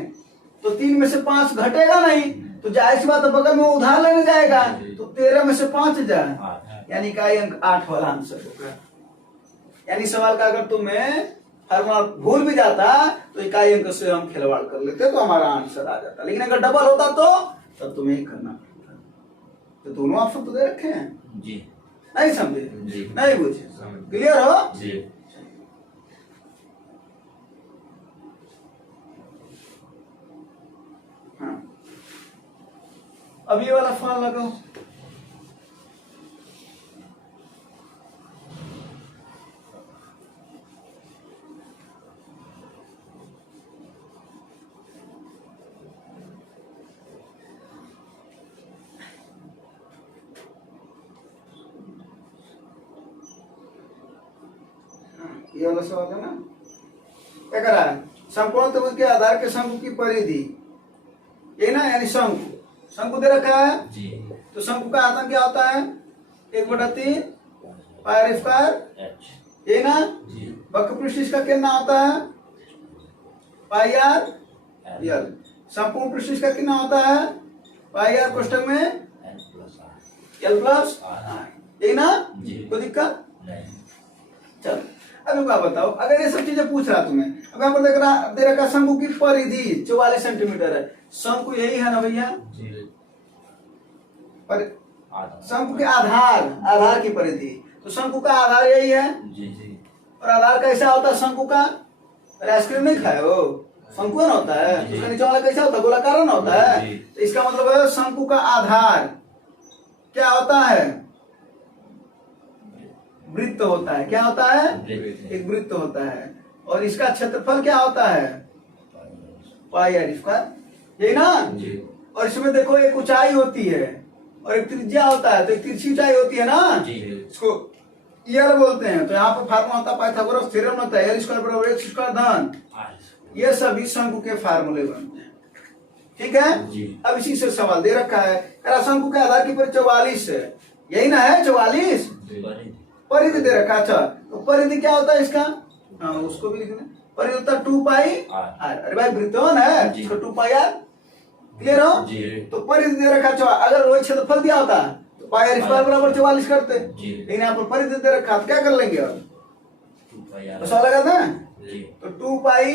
तो 3 में से 5 घटेगा नहीं, तो जाहिर सी बात है बगल में उधार लेने जाएगा तो 13 में से 5 जाए यानी इकाई अंक 8 वाला आंसर होगा। यानी सवाल का अगर तुम्हें फार्मूला भूल भी जाता तो इकाई अंक से हम खिलवाड़ कर लेते तो हमारा आंसर आ जाता, लेकिन अगर डबल होता तो तब तुम्हें ही करना पड़ता। तो दोनों ऑप्शन तो दे रखे हैं जी, नहीं समझे नहीं बुझे, क्लियर हो जी। हाँ अब ये वाला फॉर्म लगाओ। ये वाला सवाल है ना, क्या करा है समकोण त्रिभुज के आधार के शंकु की परिधि ये ना, यानी शंकु दे रखा है जी। तो शंकु का आयतन क्या होता है 1/3 पाई स्क्वायर ये ना जी। वक्र पृष्ठ इसका कितना होता है पाई आर यल। संपूर्ण पृष्ठ इसका कितना होता है पाई आर कोष्टक में एल प्लस ये ना जी। कोई दिक्कत नहीं। चलो अब क्या बताओ, अगर ये सब चीजें पूछ रहा तुम्हें, अब यहाँ पर देख रहा दे रखा शंकु की परिधि 44 सेंटीमीटर है। शंकु यही है ना भैया, पर शंकु के आधार की परिधि, तो शंकु का आधार यही है जी जी। और आधार कैसा होता है शंकु का, आइसक्रीम नहीं खाए हो शंकु ना होता है, उसका नीचे वाला कैसा होता है गोलाकार ना होता है। तो इसका मतलब है शंकु का आधार क्या होता है वृत्त होता है। क्या होता है एक वृत्त होता है। और इसका क्षेत्रफल क्या होता है पाई आर स्क्वायर यही ना जी। और इसमें देखो एक ऊंचाई होती है और एक त्रिज्या होता है, तो एक तिरछी ऊंचाई होती है ना जी। इसको यल बोलते हैं। तो यहाँ पर फार्मूला होता है पाइथागोरस थ्योरम होता है एल स्क्वायर बराबर एक्स स्क्वायर धन, ये सभी शंकु के फार्मूले बनते हैं। ठीक है जी। अब इसी से सवाल दे रखा है शंकु के आधार की परिधि 44 है यही ना है 44 परिधि दे रखा। अच्छा तो परिधि क्या होता है इसका, हाँ उसको भी लिखना परिधि होता है 2 पाई आर। अरे भाई वृत्तोन है इसको 2 पाई आर क्लियर हो जी। तो परिधि दे रखा अगर वही क्षेत्रफल दिया होता तो पाई आर स्क्वायर बराबर 44 करते, जी। लेकिन यहाँ पर परिधि दे रखा तो क्या कर लेंगे अब तो 100 लगा था जी तो 2 पाई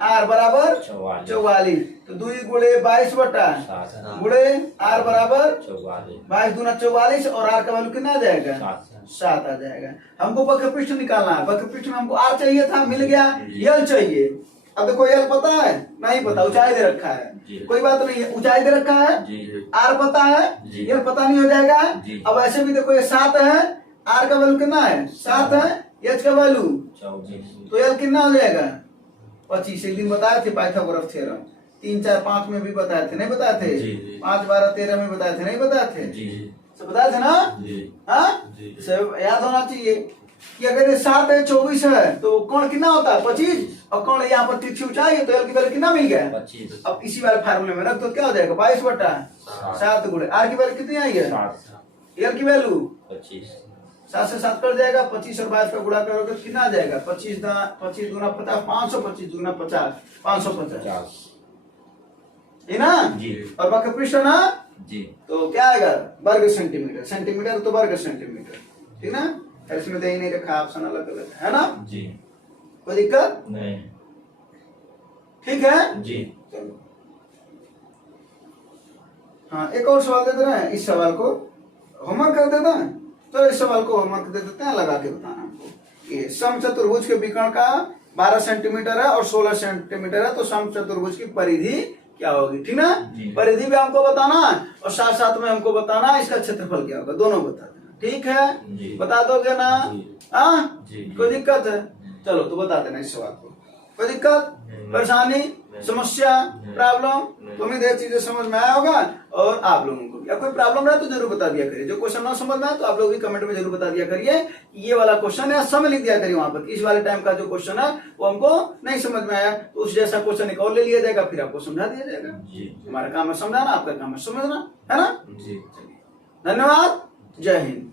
आर बराबर 44 44 तो 2 गुणे 22 बटा 7 गुणे आर बराबर 44 22 दूना 44 और आर का वैल्यू कितना आ जाएगा 7 7 आ जाएगा। हमको वक्र पृष्ठ निकालना है, वक्र पृष्ठ में हमको आर चाहिए था, मिल गया। यल चाहिए, अब देखो यल पता है नहीं पता, ऊंचाई दे रखा है, कोई बात नहीं है, ऊंचाई दे रखा है, आर पता है, यल पता नहीं हो जाएगा। अब ऐसे भी देखो ये 7 है, आर का वैल्यू कितना है 7 है, एच का वैल्यू 24 तो यल कितना हो जाएगा 25। एक दिन बताए थे पाइथागोरस थ्योरम, 3 4 5 में भी बताए थे, नहीं बताए थे, 5 12 13 में बताए थे, नहीं बताए थे, सब बताए थे ना। हाँ सब याद होना चाहिए कि अगर ये 7 है 24 है तो कोण कितना होता है 25 और कोण यहाँ पर तिरछी ऊंचाई है तो यल की वैल्यू कितना मिल गया 25 अब इसी वाले फार्मूले में रख तो क्या हो जाएगा 22 बटा 7 गुणे आर की वैल्यू कितनी आई है 7 यल की वैल्यू 25 7 से 7 कट जाएगा, 25 और 22 का गुणा करोगे तो कितना आ जाएगा 25 दूना 50 525 दूना 50 550 50 है ना जी और वक्र पृष्ठ है ना जी तो क्या आएगा वर्ग सेंटीमीटर, सेंटीमीटर तो वर्ग सेंटीमीटर, ठीक ना। इसमें दे ही नहीं रखा ऑप्शन अलग अलग है ना, जी कोई दिक्कत नहीं ठीक है जी चलो। हाँ एक और सवाल दे दे रहे हैं, इस सवाल को होमवर्क कर देता है तो इस सवाल को होमवर्क दे देते हैं, लगा के बताना हमको। ये समचतुर्भुज के विकर्ण का 12 सेंटीमीटर है और 16 सेंटीमीटर है तो समचतुर्भुज की परिधि क्या होगी, ठीक ना। परिधि भी हमको बताना और साथ साथ में हमको बताना इसका क्षेत्रफल क्या होगा, दोनों बता देना, ठीक है बता दोगे ना। हाँ कोई दिक्कत है, चलो तो बता देना इस सवाल को, कोई दिक्कत परेशानी समस्या प्रॉब्लम तो उम्मीद है चीजें समझ में आया होगा। और आप लोगों को या कोई प्रॉब्लम रहे तो जरूर बता दिया करिए, जो क्वेश्चन ना समझ में आए तो आप लोग भी कमेंट में जरूर बता दिया करिए ये वाला क्वेश्चन है, समय लिख दिया करिए वहां पर इस वाले टाइम का जो क्वेश्चन है वो हमको नहीं समझ में आया तो उस जैसा क्वेश्चन एक और ले लिया जाएगा, फिर आपको समझा दिया जाएगा। हमारा काम है समझाना, आपका काम है समझना, है ना। धन्यवाद, जय हिंद।